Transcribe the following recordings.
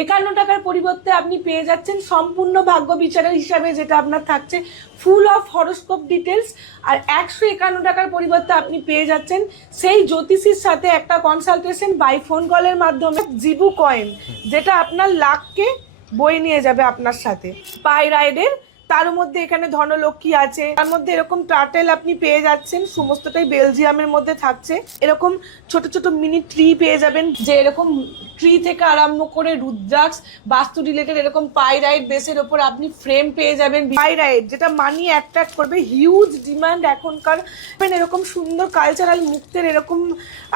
51 টাকার পরিবর্তে আপনি পেয়ে যাচ্ছেন সম্পূর্ণ ভাগ্য বিচারের হিসাবে, যেটা আপনার থাকছে ফুল অফ হরোস্কোপ ডিটেলস। আর 151 টাকার পরিবর্তে আপনি পেয়ে যাচ্ছেন সেই জ্যোতিষীর সাথে একটা কনসালটেশন বাই ফোন কলের মাধ্যমে, জিবু কয়েন, যেটা আপনার লাখকে বয়ে নিয়ে যাবে আপনার সাথে। পাইরাইডের তার মধ্যে এখানে ধনলক্ষ্মী আছে, তার মধ্যে এরকম টার্টেল আপনি পেয়ে যাচ্ছেন, সমস্তটাই বেলজিয়ামের মধ্যে থাকছে। এরকম ছোট ছোট মিনি ট্রি পেয়ে যাবেন, যে এরকম ট্রি থেকে আরম্ভ করে রুদ্রাক্ষ বাস্তু রিলেটেড এরকম পাইরাইড বেসের ওপর আপনি ফ্রেম পেয়ে যাবেন। পাইরাইড যেটা মানি অ্যাট্রাক্ট করবে, হিউজ ডিমান্ড এখনকার। এরকম সুন্দর কালচারাল মুক্তের এরকম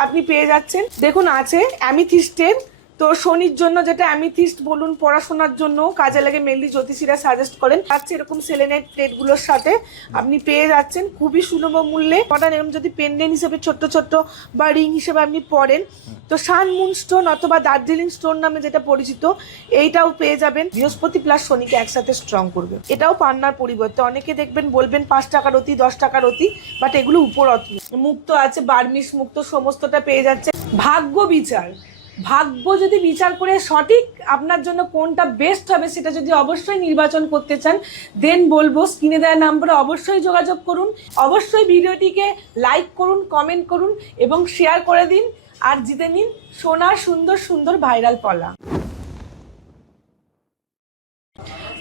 আপনি পেয়ে যাচ্ছেন। দেখুন আছে অ্যামিথিস্টের, তো শনির জন্য যেটা অ্যামিথিস্ট বলুন, পড়াশোনার জন্য কাজে লাগে, মেনলি জ্যোতিষীরা সাজেস্ট করেন। আছে এরকম সেলেনাইট প্লেটগুলোর সাথে আপনি পেয়ে যাচ্ছেন খুবই সুলভ মূল্যে। মডার্ন এরকম যদি পেন্ডেন্ট হিসেবে ছোট্ট ছোট্ট বা রিং হিসেবে আপনি পরেন, তো সান মুন স্টোন অথবা দার্জিলিং স্টোন নামে যেটা পরিচিত, এইটাও পেয়ে যাবেন। বৃহস্পতি প্লাস শনিকে একসাথে স্ট্রং করবে। এটাও পান্নার পরিবর্তে অনেকে দেখবেন বলবেন 5 টাকার অতি, 10 টাকার অতি, বাট এগুলো উপরত্ন মুক্ত আছে, বার্মিশ মুক্ত, সমস্তটা পেয়ে যাচ্ছে। ভাগ্য বিচার, ভাগ্য যদি বিচার করে সঠিক আপনার জন্য কোনটা বেস্ট হবে সেটা যদি অবশ্যই নির্বাচন করতে চান, দেন বলবো স্ক্রিনে দেওয়া নাম্বারে অবশ্যই যোগাযোগ করুন। অবশ্যই ভিডিওটিকে লাইক করুন, কমেন্ট করুন এবং শেয়ার করে দিন, আর জিতে নিন সোনার সুন্দর সুন্দর ভাইরাল পলা।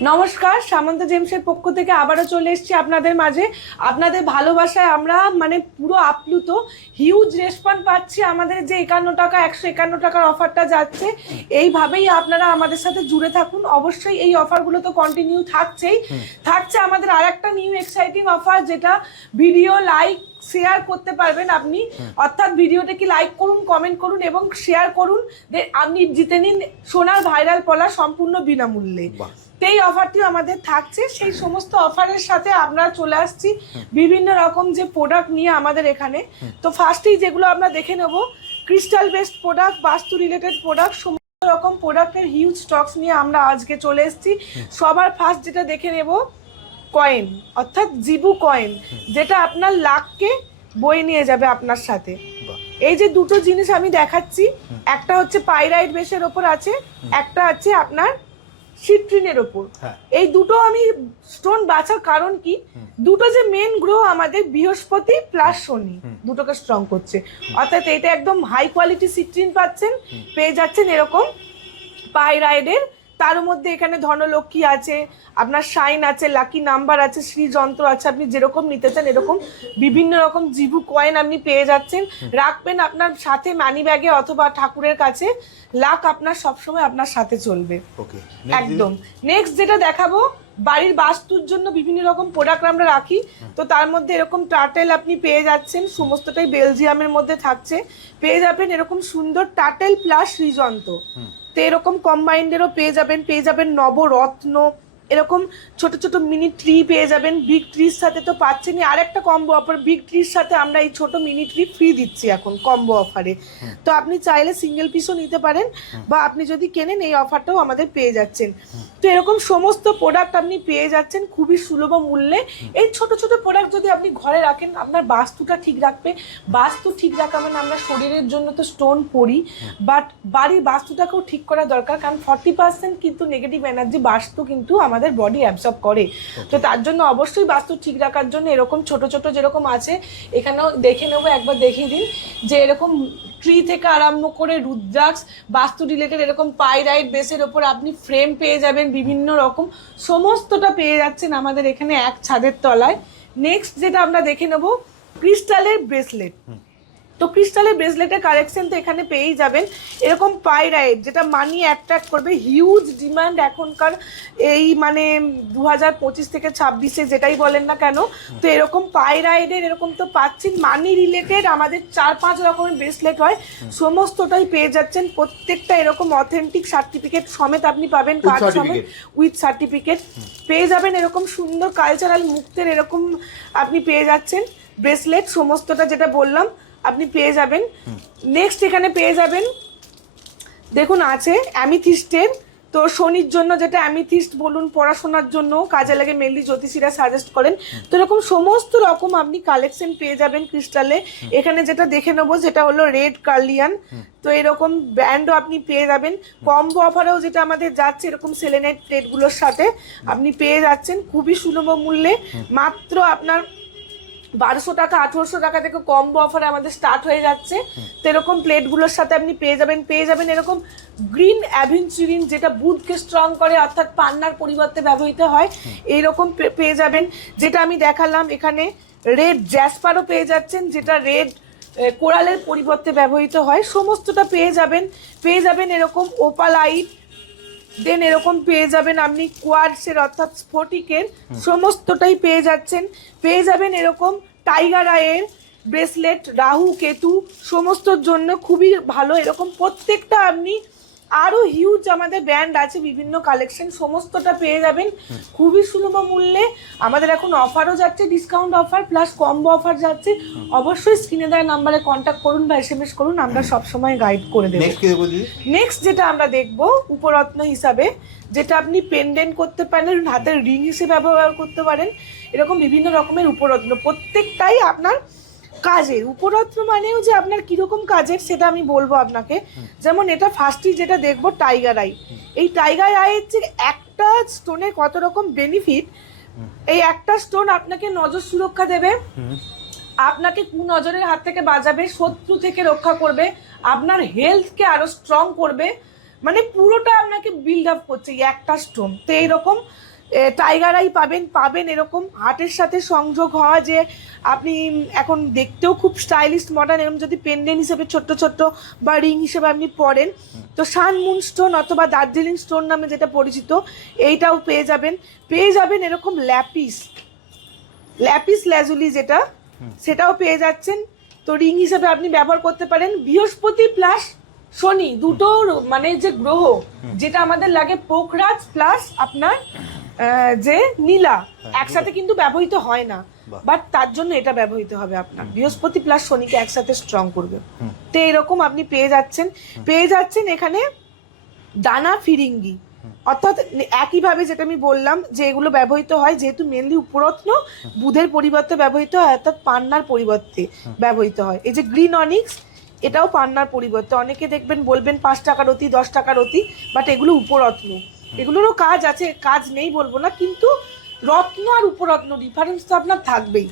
নমস্কার, সামন্ত জেমসের পক্ষ থেকে আবারও চলে এসেছি আপনাদের মাঝে। আপনাদের ভালোবাসায় আমরা মানে পুরো আপ্লুত, হিউজ রেসপন্স পাচ্ছি। আমাদের যে 51 টাকা 151 টাকার অফারটা যাচ্ছে, এইভাবেই আপনারা আমাদের সাথে জুড়ে থাকুন। অবশ্যই এই অফারগুলো তো কন্টিনিউ থাকছেই। থাকছে আমাদের আর একটা নিউ এক্সাইটিং অফার, যেটা ভিডিও লাইক শেয়ার করতে পারবেন আপনি, অর্থাৎ ভিডিওটাকে লাইক করুন, কমেন্ট করুন এবং শেয়ার করুন, আপনি জিতে নিন সোনার ভাইরাল পলা সম্পূর্ণ বিনামূল্যে। এই অফারটিও আমাদের থাকছে। সেই সমস্ত অফারের সাথে আমরা চলে আসছি বিভিন্ন রকম যে প্রোডাক্ট নিয়ে আমাদের এখানে। তো ফার্স্টেই যেগুলো আমরা দেখে নেব, ক্রিস্টাল বেসড প্রোডাক্ট, বাস্তু রিলেটেড প্রোডাক্ট, সমস্ত রকম প্রোডাক্টের হিউজ স্টকস নিয়ে আমরা আজকে চলে এসেছি। সবার ফার্স্ট যেটা দেখে নেব, কয়েন, অর্থাৎ জিবু কয়েন, যেটা আপনার লাখকে বয়ে নিয়ে যাবে আপনার সাথে। এই যে দুটো জিনিস আমি দেখাচ্ছি, একটা হচ্ছে পাইরাইড বেসের ওপর আছে, একটা আছে আপনার সিট্রিনের ওপর। এই দুটো আমি স্টোন বাছার কারণ কি, দুটো যে মেন গ্রহ আমাদের বৃহস্পতি প্লাস শনি, দুটোকে স্ট্রং করছে। অর্থাৎ এটা একদম হাই কোয়ালিটি সিট্রিন পাচ্ছেন, পেয়ে যাচ্ছেন এরকম পাইরাইডের। তার মধ্যে এখানে ধনলক্ষ্মী আছে, আপনার শাইন আছে, লাকি নাম্বার আছে, শ্রী যন্ত্র আছে। আপনি যেরকম নিতে চান এরকম বিভিন্ন রকম জিবু কয়েন আপনি পেয়ে যাচ্ছেন। রাখবেন আপনার সাথে মানি ব্যাগে অথবা ঠাকুরের কাছে, লাখ আপনার সবসময় আপনার সাথে চলবে। একদম। নেক্সট যেটা দেখাবো, বাড়ির বাস্তুর জন্য বিভিন্ন রকম প্রোডাক্ট আমরা রাখি, তো তার মধ্যে এরকম টার্টেল আপনি পেয়ে যাচ্ছেন, সমস্তটাই বেলজিয়ামের মধ্যে থাকছে। পেয়ে যাবেন এরকম সুন্দর টার্টেল প্লাস শ্রীযন্ত্র, তো এরকম কম্বাইন্ডেরও পেয়ে যাবেন নবরত্ন, এরকম ছোট ছোট মিনি ট্রি পেয়ে যাবেন। বিগ ট্রির সাথে তো পাচ্ছেনই, আর একটা কম্বো অফার, বিগ ট্রির সাথে আমরা এই ছোট মিনি ট্রি ফ্রি দিচ্ছি এখন কম্বো অফারে। তো আপনি চাইলে সিঙ্গেল পিসও নিতে পারেন, বা আপনি যদি কেনেন এই অফারটাও আমাদের পেয়ে যাচ্ছেন। তো এরকম সমস্ত প্রোডাক্ট আপনি পেয়ে যাচ্ছেন খুবই সুলভ মূল্যে। এই ছোট ছোট প্রোডাক্ট যদি আপনি ঘরে রাখেন, আপনার বাস্তুটা ঠিক রাখবে। বাস্তু ঠিক রাখা মানে আমরা শরীরের জন্য তো স্টোন পরি, বাট বাড়ির বাস্তুটাকেও ঠিক করা দরকার, কারণ 40% কিন্তু নেগেটিভ এনার্জি বাস্তু কিন্তু আমাদের বডি অ্যাবজর্ব করে। তো তার জন্য অবশ্যই বাস্তু ঠিক রাখার জন্য এরকম ছোট ছোট যেরকম আছে, এখানেও দেখে নেবো, একবার দেখিয়ে দিন, যে এরকম ট্রি থেকে আরম্ভ করে রুদ্রাক্ষ বাস্তু রিলেটেড এরকম পাইরাইড বেসের ওপর আপনি ফ্রেম পেয়ে যাবেন, বিভিন্ন রকম সমস্তটা পেয়ে যাচ্ছেন আমাদের এখানে এক ছাদের তলায়। নেক্সট যেটা আমরা দেখে নেব, ক্রিস্টালের ব্রেসলেট। তো ক্রিস্টালের ব্রেসলেটের কালেকশন তো এখানে পেয়েই যাবেন। এরকম পাইরাইড যেটা মানি অ্যাট্রাক্ট করবে, হিউজ ডিমান্ড এখনকার এই মানে 2025 থেকে 26-এ যেটাই বলেন না কেন। তো এরকম পাইরাইডের এরকম তো পাচ্ছেন, মানি রিলেটেড আমাদের 4-5 রকমের ব্রেসলেট হয়, সমস্তটাই পেয়ে যাচ্ছেন। প্রত্যেকটা এরকম অথেন্টিক সার্টিফিকেট সমেত আপনি পাবেন, কার্ড সমেত উইথ সার্টিফিকেট পেয়ে যাবেন। এরকম সুন্দর কালচারাল মুক্তের এরকম আপনি পেয়ে যাচ্ছেন ব্রেসলেট, সমস্তটা যেটা বললাম আপনি পেয়ে যাবেন। নেক্সট এখানে পেয়ে যাবেন, দেখুন আছে অ্যামিথিস্টের, তো শনির জন্য যেটা অ্যামিথিস্ট বলুন, পড়াশোনার জন্য কাজে লাগে, মেনলি জ্যোতিষীরা সাজেস্ট করেন। তো এরকম সমস্ত রকম আপনি কালেকশন পেয়ে যাবেন ক্রিস্টালে। এখানে যেটা দেখে নেবো যেটা হলো রেড কার্লিয়ান, তো এরকম ব্যান্ডও আপনি পেয়ে যাবেন। কম্বো অফারেও যেটা আমাদের যাচ্ছে এরকম সেলেনাইট প্লেটগুলোর সাথে আপনি পেয়ে যাচ্ছেন খুবই সুলভ মূল্যে। মাত্র আপনার 1200 টাকা 1800 টাকা থেকে কম্বো অফারে আমাদের স্টার্ট হয়ে যাচ্ছে। তো এরকম প্লেটগুলোর সাথে আপনি পেয়ে যাবেন এরকম গ্রিন অ্যাভেঞ্চুরিন, যেটা বুধকে স্ট্রং করে, অর্থাৎ পান্নার পরিবর্তে ব্যবহৃত হয়, এইরকম পেয়ে যাবেন। যেটা আমি দেখালাম এখানে রেড জ্যাসপারও পেয়ে যাচ্ছেন, যেটা রেড কোরালের পরিবর্তে ব্যবহৃত হয়, সমস্তটা পেয়ে যাবেন এরকম ওপালাইট। দেন এরকম পেয়ে যাবেন আপনি কোয়ার্টসের অর্থাৎ স্ফটিকের, সমস্তটাই পেয়ে যাবেন এরকম টাইগার আইয়ের ব্রেসলেট, রাহু কেতু সমস্তর জন্য খুবই ভালো। এরকম প্রত্যেকটা আপনি আরও হিউজ আমাদের ব্র্যান্ড আছে, বিভিন্ন কালেকশন, সমস্তটা পেয়ে যাবেন খুবই সুলভ মূল্যে। আমাদের এখন অফারও যাচ্ছে, discount offer plus combo offer যাচ্ছে। অবশ্যই স্ক্রিনে দেওয়া নাম্বারে কন্ট্যাক্ট করুন বা SMS করুন, আমরা সবসময় গাইড করে দেবো। নেক্সট যেটা আমরা দেখবো উপরত্ন হিসাবে, যেটা আপনি পেন্ডেন্ট করতে পারেন, হাতের রিং হিসেবে ব্যবহার করতে পারেন, এরকম বিভিন্ন রকমের উপরত্ন, প্রত্যেকটাই আপনার কাজের। উপরত্ন মানেও যে আপনার কিরকম কাজের সেটা আমি বলবো আপনাকে। যেমন এটা ফার্স্টই যেটা দেখবো টাইগার আই, এই টাইগার আইয়ের যে একটা স্টোনের কত রকম বেনিফিট। এই একটা স্টোন আপনাকে নজর সুরক্ষা দেবে, আপনাকে কুনজরের হাত থেকে বাঁচাবে, শত্রু থেকে রক্ষা করবে, আপনার হেলথকে আরো স্ট্রং করবে, মানে পুরোটা আপনাকে বিল্ড আপ করছে এই একটা স্টোন। তো এইরকম টাইগার আই পাবেন এরকম হার্টের সাথে সংযোগ হওয়া, যে আপনি এখন দেখতেও খুব স্টাইলিশ মডার্ন, এরকম যদি পেন্ডেন্ট হিসেবে ছোট্ট ছোট্ট বা রিং হিসেবে আপনি পরেন, তো সান মুন স্টোন অথবা দার্জিলিং স্টোন নামে যেটা পরিচিত, এইটাও পেয়ে যাবেন এরকম ল্যাপিস ল্যাজুলি যেটা, সেটাও পেয়ে যাচ্ছেন। তো রিং হিসেবে আপনি ব্যবহার করতে পারেন। বৃহস্পতি প্লাস শনি দুটোর মানে যে গ্রহ, যেটা আমাদের লাগে পোখরাজ প্লাস আপনার যে নীলা, একসাথে কিন্তু ব্যবহৃত হয় না, বাট তার জন্য এটা ব্যবহৃত হবে আপনার। বৃহস্পতি প্লাস শনিকে একসাথে স্ট্রং করবে। তো এরকম আপনি পেয়ে যাচ্ছেন এখানে দানা ফিরিঙ্গি, অর্থাৎ একইভাবে যেটা আমি বললাম যে এগুলো ব্যবহৃত হয়, যেহেতু মেনলি উপরত্ন বুধের পরিবর্তে ব্যবহৃত হয়, অর্থাৎ পান্নার পরিবর্তে ব্যবহৃত হয়। এই যে গ্রিন অনিক্স, এটাও পান্নার পরিবর্তে, অনেকে দেখবেন বলবেন 5 টাকার অতি 10 টাকার অতি, বাট এগুলো উপরত্ন, এগুলোরও কাজ আছে, কাজ নেই বলবো না, কিন্তু রত্ন আর উপরত্ন ডিফারেন্স তো আপনার থাকবেই।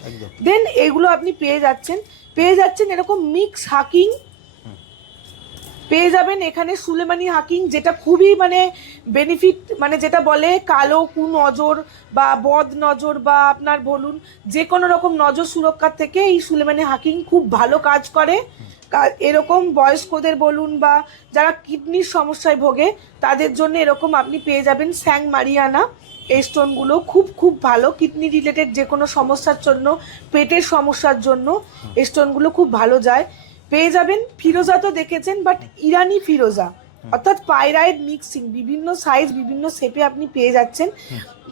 দেন এগুলো আপনি পেয়ে যাচ্ছেন এরকম মিক্স হাকিং পেয়ে যাবেন এখানে, সুলেমানি হাকিং, যেটা খুবই মানে বেনিফিট, মানে যেটা বলে কালো কুনজর বা বদ নজর বা আপনার বলুন যে কোনো রকম নজর সুরক্ষার থেকে এই সুলেমানি হাকিং খুব ভালো কাজ করে। এরকম বয়স্কদের বলুন বা যারা কিডনির সমস্যায় ভোগে তাদের জন্য এরকম আপনি পেয়ে যাবেন স্যাং মারিয়ানা। এই স্টোনগুলো খুব ভালো, কিডনি রিলেটেড যে কোনো সমস্যার জন্য, পেটের সমস্যার জন্য এই স্টোনগুলো খুব ভালো যায়। পেয়ে যাবেন ফিরোজা, তো দেখেছেন, বাট ইরানি ফিরোজা অর্থাৎ পাইরাইড মিক্সিং, বিভিন্ন সাইজ বিভিন্ন শেপে আপনি পেয়ে যাচ্ছেন।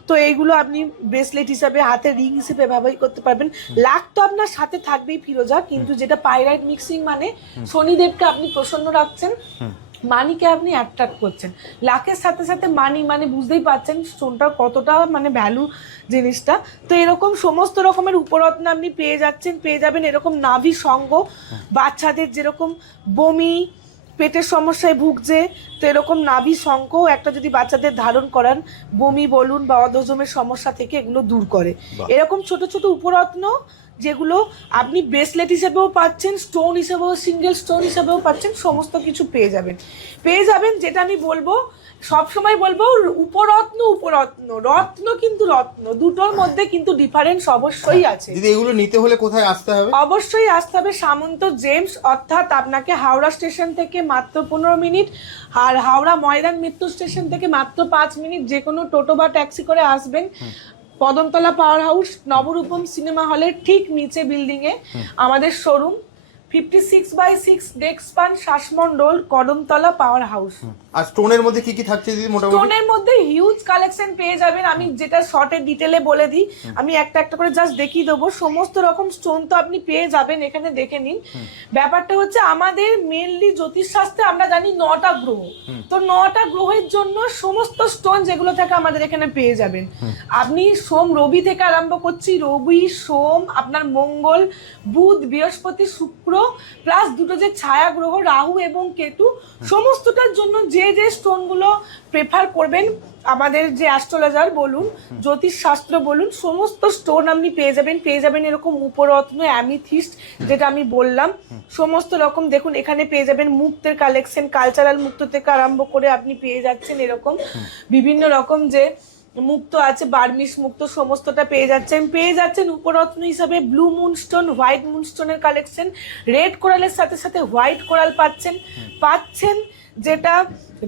তো এইগুলো আপনি ব্রেসলেট হিসাবে, হাতে রিং হিসেবে ব্যবহার করতে পারবেন। লাখ তো আপনার সাথে থাকবেই ফিরোজা, কিন্তু যেটা পাইরাইড মিক্সিং মানে শনিদেবকে আপনি প্রসন্ন রাখছেন, মানিকে আপনি অ্যাট্রাক্ট করছেন। লাখের সাথে সাথে মানি, মানে বুঝতেই পারছেন স্টোনটার কতটা মানে ভ্যালু জিনিসটা। তো এরকম সমস্ত রকমের উপরত্ন আপনি পেয়ে যাবেন এরকম নাভি সঙ্গ, বাচ্চাদের যেরকম বমি পেটের সমস্যায় ভুগছে, তো এরকম নাভি শঙ্খ একটা যদি বাচ্চাদের ধারণ করান, বমি বলুন বা অদহজমের সমস্যা থেকে এগুলো দূর করে। এরকম ছোট ছোট উপরত্ন যেগুলো আপনি ব্রেসলেট হিসেবেও পাচ্ছেন, স্টোন হিসেবেও, সিঙ্গেল স্টোন হিসেবেও পাচ্ছেন, সমস্ত কিছু পেয়ে যাবেন। যেটা আমি বলবো, সবসময় বলবো উপরত্ন রত্ন, কিন্তু রত্ন দুটোর মধ্যে কিন্তু ডিফারেন্স অবশ্যই আছে। দিদি এগুলো নিতে হলে কোথায় আসতে হবে? অবশ্যই আসতে হবে সামন্ত জেমস, অর্থাৎ আপনাকে হাওড়া স্টেশন থেকে মাত্র 15 মিনিট, আর হাওড়া ময়দান মেট্রো স্টেশন থেকে মাত্র 5 মিনিট, যে কোনো টোটো বা ট্যাক্সি করে আসবেন। কদমতলা পাওয়ার হাউস, নবরূপম সিনেমা হলের ঠিক নিচে বিল্ডিং এ আমাদের শোরুম, 56/6 ডেক্সপান শ্বাসমন্ডল, কদমতলা পাওয়ার হাউস। আর স্টোনের মধ্যে কি কি থাকছে দিদি মোটামুটি? স্টোনের মধ্যে হিউজ কালেকশন পেয়ে যাবেন। আমি যেটা শর্টে ডিটেলে বলে দিই, আমি একটা একটা করে জাস্ট দেখিয়ে দেবো। সমস্ত রকম স্টোন তো আপনি পেয়ে যাবেন, এখানে দেখে নিন। ব্যাপারটা হচ্ছে আমাদের মেনলি জ্যোতিষশাস্ত্রে আমরা জানি 9টা গ্রহ, তো 9টা গ্রহের জন্য সমস্ত স্টোন যেগুলো থাকে আমাদের এখানে পেয়ে যাবেন। আপনি রবি থেকে আরম্ভ করছি, রবি, সোম, আপনার মঙ্গল, বুধ, বৃহস্পতি, শুক্র, প্লাস দুটো যে ছায়া গ্রহ রাহু এবং কেতু, সমস্তটার জন্য যে যে স্টোনগুলো প্রেফার করবেন, আমাদের যে অ্যাস্ট্রোলজার বলুন, জ্যোতিষ শাস্ত্র বলুন, সমস্ত স্টোন আপনি পেয়ে যাবেন এরকম উপরত্ন, অ্যামিথিস্ট যেটা আমি বললাম, সমস্ত রকম। দেখুন এখানে পেয়ে যাবেন মুক্তের কালেকশন, কালচারাল মুক্ত থেকে আরম্ভ করে আপনি পেয়ে যাচ্ছেন এরকম বিভিন্ন রকম যে মুক্ত আছে, বার্মিশ মুক্ত, সমস্তটা পেয়ে যাচ্ছেন উপরত্ন হিসাবে ব্লু মুনস্টোন, হোয়াইট মুনস্টোনের কালেকশন, রেড কোরালের সাথে সাথে হোয়াইট কোরাল পাচ্ছেন যেটা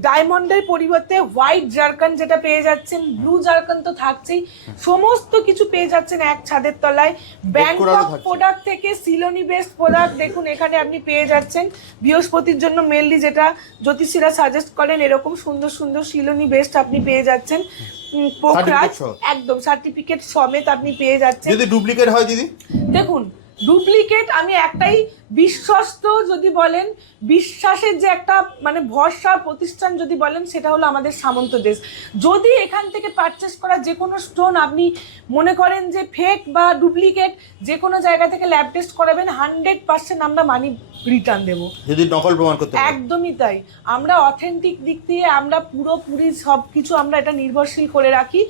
ডায়মন্ডের পরিবর্তে হোয়াইট জারকান যেটা পেয়ে যাচ্ছেন, ব্লু জারকান তো থাকছেই, সমস্ত কিছু পেয়ে যাচ্ছেন এক ছাদের তলায়। ব্যাংকক প্রোডাক্ট থেকে সিলোনি বেস্ট প্রোডাক্ট দেখুন এখানে আপনি পেয়ে যাচ্ছেন, বৃহস্পতির জন্য মেনলি যেটা জ্যোতিষীরা সাজেস্ট করেন, এরকম সুন্দর সুন্দর সিলোনি বেস্ট আপনি পেয়ে যাচ্ছেন। পোখরাজ একদম সার্টিফিকেট সমেত আপনি পেয়ে যাচ্ছেন। যদি ডুপ্লিকেট হয় দিদি? দেখুন ডুপ্লিকেট আমি একটাই বিশ্বস্ত যদি বলেন, বিশ্বাসের যে একটা মানে ভরসা প্রতিষ্ঠান যদি বলেন, সেটা হলো আমাদের সামন্ত দেশ। যদি এখান থেকে পারচেস করা যে কোনো স্টোন আপনি মনে করেন যে ফেক বা ডুপ্লিকেট, যে কোনো জায়গা থেকে ল্যাব টেস্ট করাবেন, 100% আমরা মানি রিটার্ন দেবো, যদি নকল প্রমাণ করতে পারেন। একদমই তাই। আমরা অথেন্টিক দিক দিয়ে আমরা পুরোপুরি সব কিছু আমরা এটা নির্ভরশীল করে রাখি।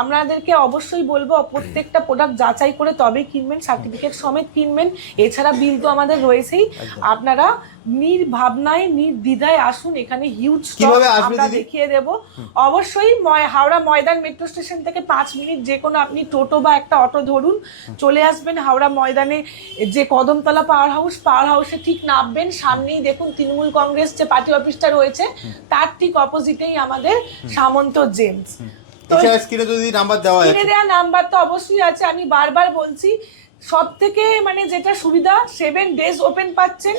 আপনাদেরকে অবশ্যই বলবো প্রত্যেকটা প্রোডাক্ট যাচাই করে তবেই কিনবেন, সার্টিফিকেট সমেত কিনবেন। এছাড়া বিল তো আমাদের রয়েছেই। আপনারা নির্ভাবনায় নির্দ্বিধায় আসুন, এখানে হিউজ স্টক আমরা দেখিয়ে দেব। অবশ্যই হাওড়া ময়দান মেট্রো স্টেশন থেকে 5 মিনিট যে কোনো আপনি টোটো বা একটা অটো ধরুন, চলে আসবেন হাওড়া ময়দানে, যে কদমতলা পাওয়ার হাউসে ঠিক নামবেন, সামনেই দেখুন তৃণমূল কংগ্রেস যে পার্টি অফিসটা রয়েছে, তার ঠিক অপোজিটেই আমাদের সামন্ত জেমস। স্ক্রিনে যদি নাম্বার দেওয়া আছে, স্ক্রিনে দেওয়া নাম্বার তো অবশ্যই আছে। আমি বারবার বলছি, সব থেকে মানে যেটা সুবিধা, 7 ডেজ ওপেন পাচ্ছেন,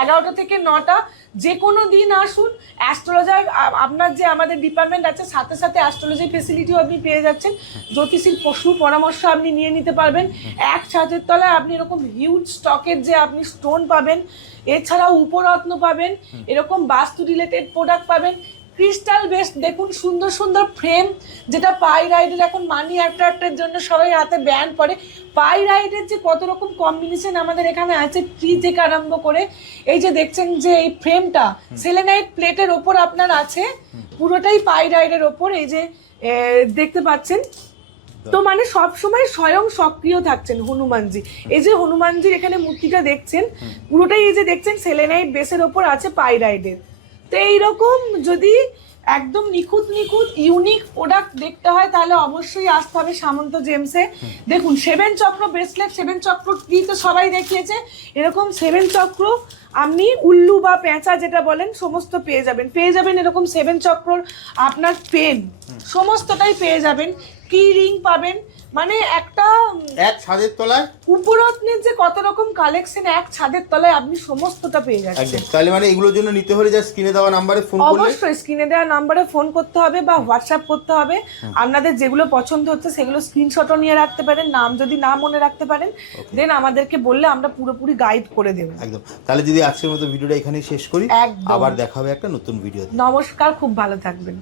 11টা থেকে 9টা, যে কোনো দিন আসুন। অ্যাস্ট্রোলজার আপনার যে আমাদের ডিপার্টমেন্ট আছে, সাথে সাথে অ্যাস্ট্রোলজি ফেসিলিটিও আপনি পেয়ে যাচ্ছেন। জ্যোতিষীর পরামর্শ আপনি নিয়ে নিতে পারবেন। এক ছাদের তলায় আপনি এরকম হিউজ স্টকের যে আপনি স্টোন পাবেন, এছাড়াও উপরত্ন পাবেন, এরকম বাস্তু রিলেটেড প্রোডাক্ট পাবেন। ক্রিস্টাল বেস্ট দেখুন সুন্দর সুন্দর ফ্রেম, যেটা পাইরাইডের এখন মানি অ্যাট্রাক্টের জন্য সবাই হাতে ব্যান্ড পরে। পাইরাইডের যে কত রকম কম্বিনেশন আমাদের এখানে আছে, ট্রি থেকে আরম্ভ করে এই যে দেখছেন যে এই ফ্রেমটা সেলেনাইট প্লেটের ওপর আপনার আছে, পুরোটাই পাইরাইডের ওপর, এই যে দেখতে পাচ্ছেন। তো মানে সব সময় স্বয়ং সক্রিয় থাকছেন হনুমানজি। এই যে হনুমানজির এখানে মূর্তিটা দেখছেন, পুরোটাই এই যে দেখছেন সেলেনাইট বেসের ওপর আছে পাইরাইডের। তো এইরকম যদি একদম নিখুঁত ইউনিক প্রোডাক্ট দেখতে হয়, তাহলে অবশ্যই আসতে হবে সামন্ত জেমসে। দেখুন 7 চক্র ব্রেসলেট, 7 চক্র ট্রি তো সবাই দেখিয়েছে, এরকম 7 চক্র আপনি উল্লু বা পেঁচা যেটা বলেন সমস্ত পেয়ে যাবেন এরকম 7 চক্রর আপনার পেন সমস্তটাই পেয়ে যাবেন। কি রিং পাবেন, মানে একটা এক ছাদের তলায় উপরত্নের যে কত রকম কালেকশন এক ছাদের তলায় আপনি সমস্তটা পেয়ে যাচ্ছেন। তাহলে মানে এগুলোর জন্য নিতে হলে যা স্ক্রিনে দেওয়া নম্বরে ফোন করলে, অবশ্যই স্ক্রিনে দেওয়া নম্বরে ফোন করতে হবে বা হোয়াটসঅ্যাপ করতে হবে। আপনাদের যেগুলো পছন্দ হচ্ছে সেগুলো স্ক্রিনশটও নিয়ে রাখতে পারেন, নাম যদি না মনে রাখতে পারেন দেন আমাদেরকে বললে আমরা পুরোপুরি গাইড করে দেব। একদম। তাহলে যদি আজকের মতো ভিডিওটা এখানেই শেষ করি, আবার দেখা হবে একটা নতুন ভিডিও। নমস্কার, খুব ভালো থাকবেন।